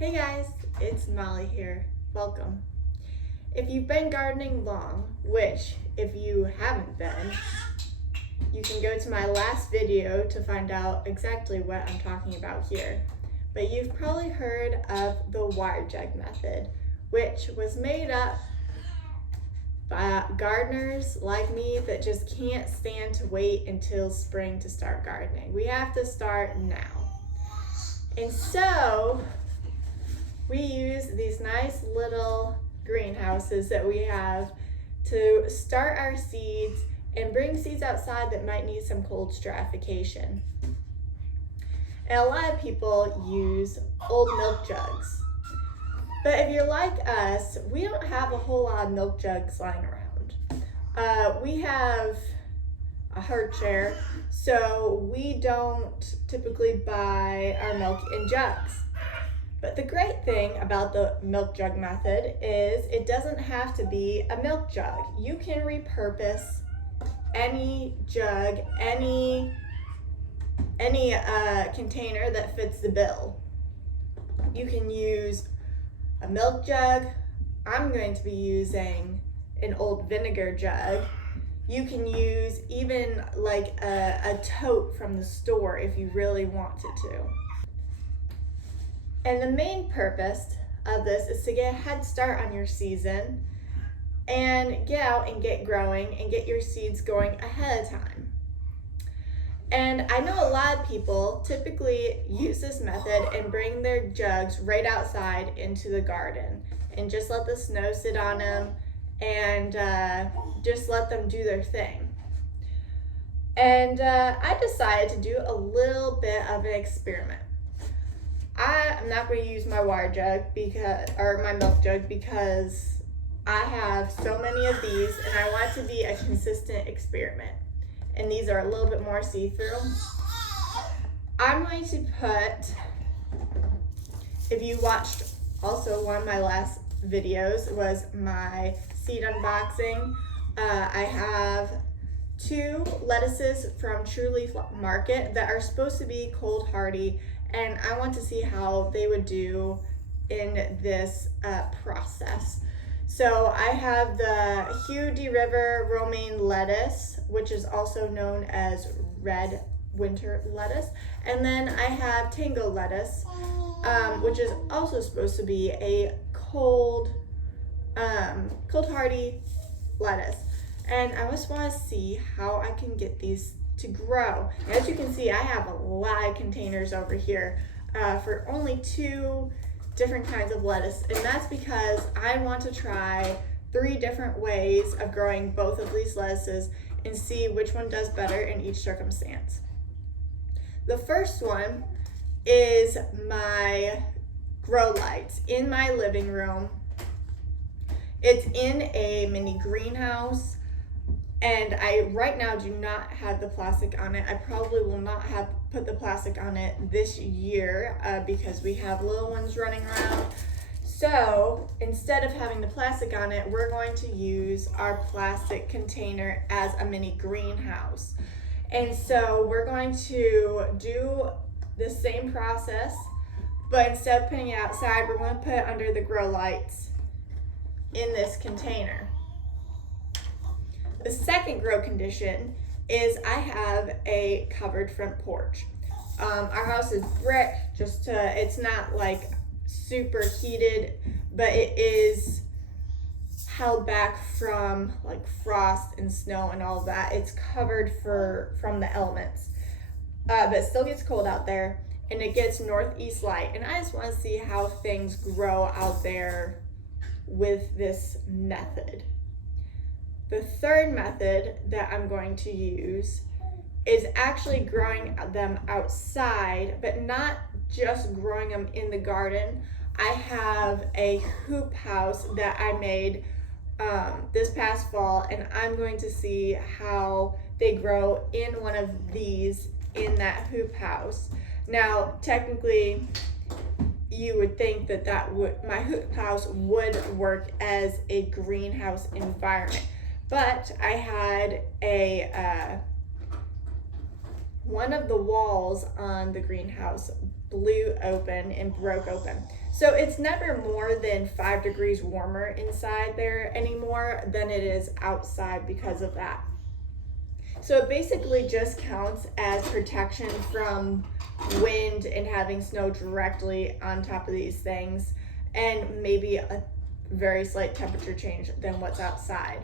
Hey guys, it's Molly here. Welcome. If you've been gardening long, which if you haven't been, you can go to my last video to find out exactly what I'm talking about here. But you've probably heard of the wire jug method, which was made up by gardeners like me that just can't stand to wait until spring to start gardening. We have to start now. And so we use these nice little greenhouses that we have to start our seeds and bring seeds outside that might need some cold stratification. And a lot of people use old milk jugs. But if you're like us, we don't have a whole lot of milk jugs lying around. We have a herd share, so we don't typically buy our milk in jugs. But the great thing about the milk jug method is it doesn't have to be a milk jug. You can repurpose any jug, any container that fits the bill. You can use a milk jug. I'm going to be using an old vinegar jug. You can use even like a tote from the store if you really wanted to. And the main purpose of this is to get a head start on your season and get out and get growing and get your seeds going ahead of time. And I know a lot of people typically use this method and bring their jugs right outside into the garden and just let the snow sit on them and just let them do their thing. And I decided to do a little bit of an experiment. I'm not going to use my wire jug my milk jug because I have so many of these and I want it to be a consistent experiment. And these are a little bit more see-through. I'm going to put, if you watched also one of my last videos was my seed unboxing. I have 2 lettuces from True Leaf Market that are supposed to be cold hardy, and I want to see how they would do in this process. So I have the Hugh D. River romaine lettuce, which is also known as red winter lettuce. And then I have tango lettuce, which is also supposed to be a cold hardy lettuce. And I just want to see how I can get these to grow. As you can see, I have a lot of containers over here for only 2 different kinds of lettuce, and that's because I want to try 3 different ways of growing both of these lettuces and see which one does better in each circumstance. The first one is my grow lights in my living room. It's in a mini greenhouse. And I right now do not have the plastic on it. I probably will not have put the plastic on it this year because we have little ones running around. So instead of having the plastic on it, we're going to use our plastic container as a mini greenhouse. And so we're going to do the same process, but instead of putting it outside, we're going to put it under the grow lights in this container. The second grow condition is I have a covered front porch. Our house is brick, it's not like super heated, but it is held back from like frost and snow and all of that. It's covered from the elements, but it still gets cold out there and it gets northeast light. And I just want to see how things grow out there with this method. The third method that I'm going to use is actually growing them outside, but not just growing them in the garden. I have a hoop house that I made this past fall, and I'm going to see how they grow in one of these in that hoop house. Now, technically, you would think that my hoop house would work as a greenhouse environment. But I had one of the walls on the greenhouse blew open and broke open. So it's never more than 5 degrees warmer inside there anymore than it is outside because of that. So it basically just counts as protection from wind and having snow directly on top of these things, and maybe a very slight temperature change than what's outside.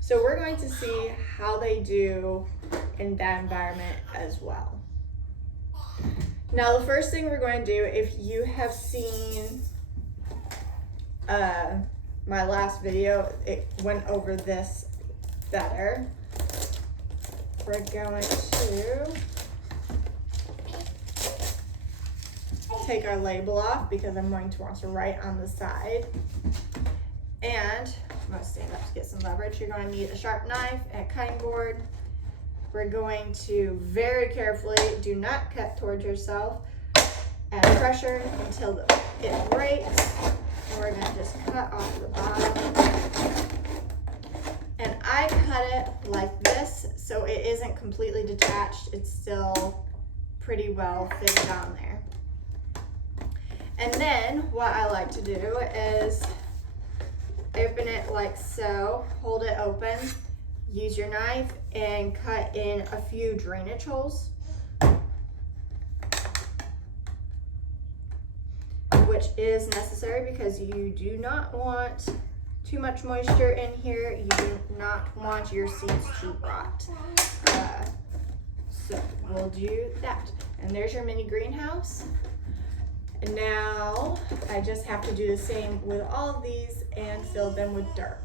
So we're going to see how they do in that environment as well. Now the first thing we're going to do, if you have seen my last video, it went over this better. We're going to take our label off because I'm going to want to write on the side. And I'm going to stand up to get some leverage. You're going to need a sharp knife and a cutting board. We're going to very carefully, do not cut towards yourself, add pressure until it breaks. And we're going to just cut off the bottom. And I cut it like this so it isn't completely detached. It's still pretty well fitted on there. And then what I like to do is open it like so, hold it open, use your knife and cut in a few drainage holes, which is necessary because you do not want too much moisture in here. You do not want your seeds to rot. So we'll do that. And there's your mini greenhouse. And now I just have to do the same with all of these and fill them with dirt.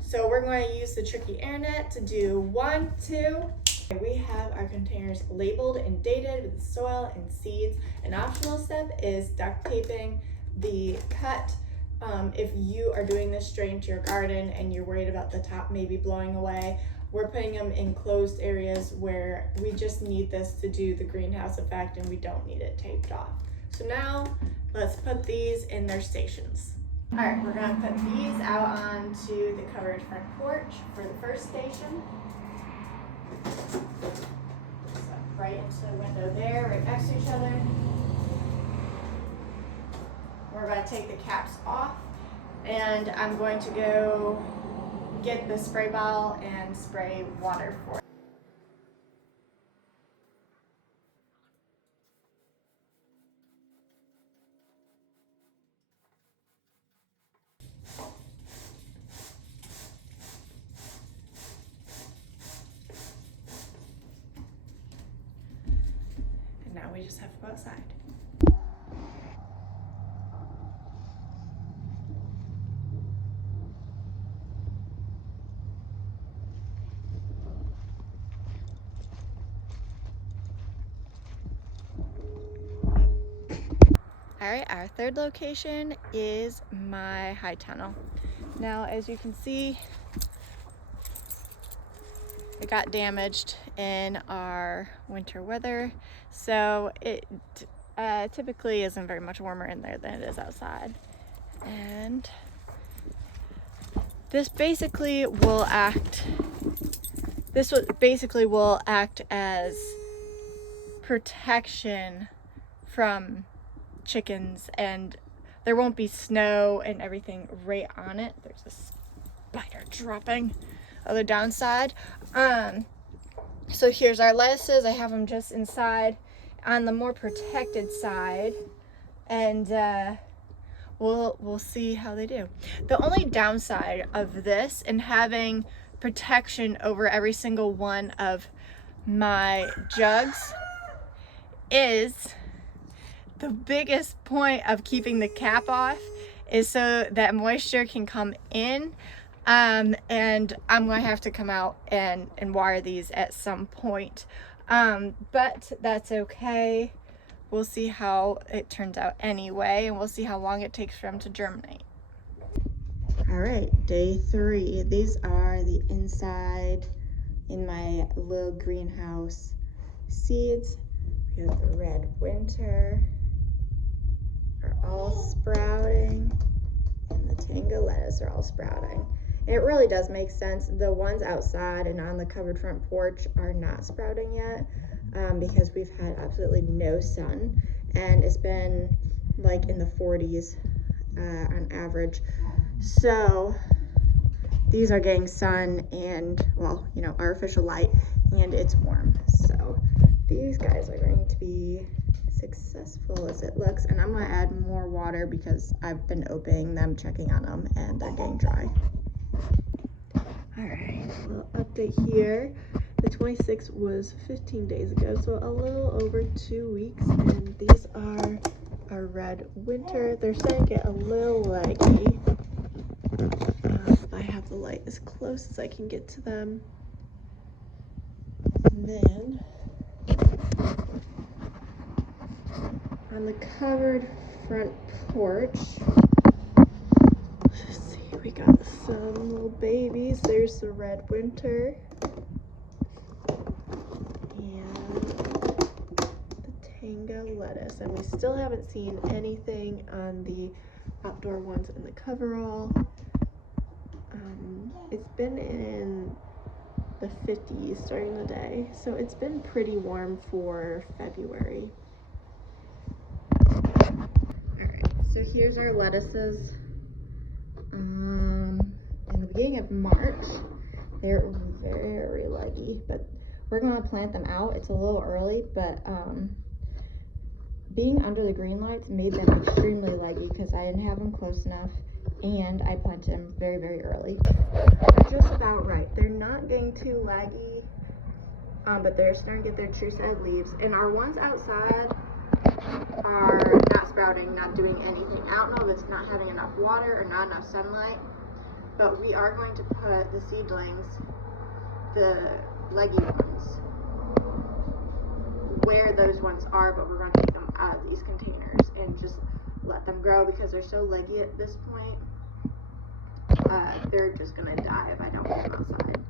So we're going to use the tricky air net to do 1, 2. We have our containers labeled and dated with soil and seeds. An optional step is duct taping the cut. If you are doing this straight into your garden and you're worried about the top maybe blowing away, we're putting them in closed areas where we just need this to do the greenhouse effect and we don't need it taped off. So now let's put these in their stations. All right, we're gonna put these out onto the covered front porch for the first station. So right into the window there, right next to each other. We're going to take the caps off and I'm going to go get the spray bottle and spray water for it. And now we just have to go outside. All right, our third location is my high tunnel. Now, as you can see, it got damaged in our winter weather, so it typically isn't very much warmer in there than it is outside. And this basically will act as protection from chickens, and there won't be snow and everything right on it. There's a spider dropping. Other downside. So here's our lettuces. I have them just inside on the more protected side, and we'll see how they do. The only downside of this and having protection over every single one of my jugs is the biggest point of keeping the cap off is so that moisture can come in, and I'm going to have to come out and wire these at some point, but that's okay. We'll see how it turns out anyway, and we'll see how long it takes for them to germinate. All right, day 3. These are the inside in my little greenhouse seeds. We have the red winter are all sprouting, and the Tango lettuce are all sprouting. It really does make sense. The ones outside and on the covered front porch are not sprouting yet. because we've had absolutely no sun, and it's been like in the 40s on average. So these are getting sun and, well, you know, artificial light, and it's warm. So these guys are going to be successful as it looks, and I'm going to add more water because I've been opening them, checking on them, and they're getting dry. All right, well, update here. The 26th was 15 days ago, so a little over 2 weeks, and these are our red winter. They're starting to get a little leggy. I have the light as close as I can get to them. And then on the covered front porch, let's see, we got some little babies. There's the red winter and the tango lettuce, and we still haven't seen anything on the outdoor ones in the coverall. It's been in the 50s starting the day, so it's been pretty warm for February. Alright, so here's our lettuces. In the beginning of March, they're very leggy, but we're going to plant them out. It's a little early, but being under the green lights made them extremely leggy because I didn't have them close enough, and I planted them very, very early. They're just about right. They're not getting too laggy, but they're starting to get their true set of leaves. And our ones outside are not sprouting, not doing anything. I don't know if it's not having enough water or not enough sunlight, but we are going to put the seedlings, the leggy ones, where those ones are, but we're going to take them out of these containers and just let them grow because they're so leggy at this point. They're just gonna die if I don't put them outside.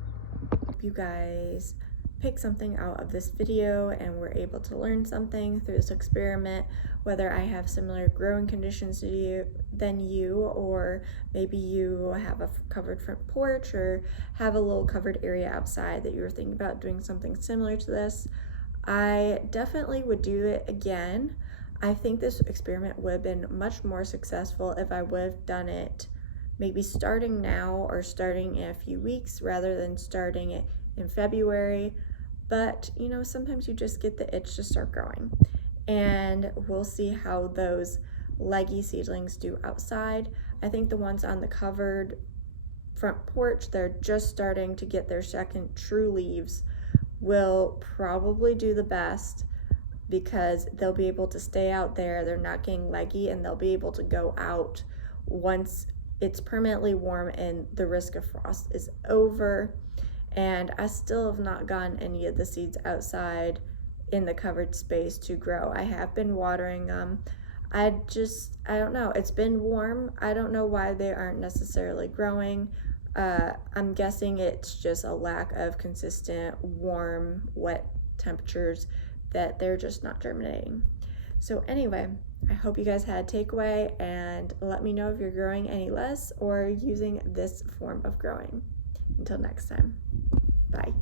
Hope you guys pick something out of this video and were able to learn something through this experiment, whether I have similar growing conditions to you than you, or maybe you have a covered front porch or have a little covered area outside that you were thinking about doing something similar to this. I definitely would do it again. I think this experiment would have been much more successful if I would have done it maybe starting now or starting in a few weeks rather than starting it in February. But you know, sometimes you just get the itch to start growing, and we'll see how those leggy seedlings do outside. I think the ones on the covered front porch, they're just starting to get their second true leaves, will probably do the best because they'll be able to stay out there, they're not getting leggy, and they'll be able to go out once it's permanently warm and the risk of frost is over. And I still have not gotten any of the seeds outside in the covered space to grow. I have been watering them. I don't know, it's been warm. I don't know why they aren't necessarily growing. I'm guessing it's just a lack of consistent warm, wet temperatures that they're just not germinating. So anyway, I hope you guys had a takeaway, and let me know if you're growing any less or using this form of growing. Until next time, bye.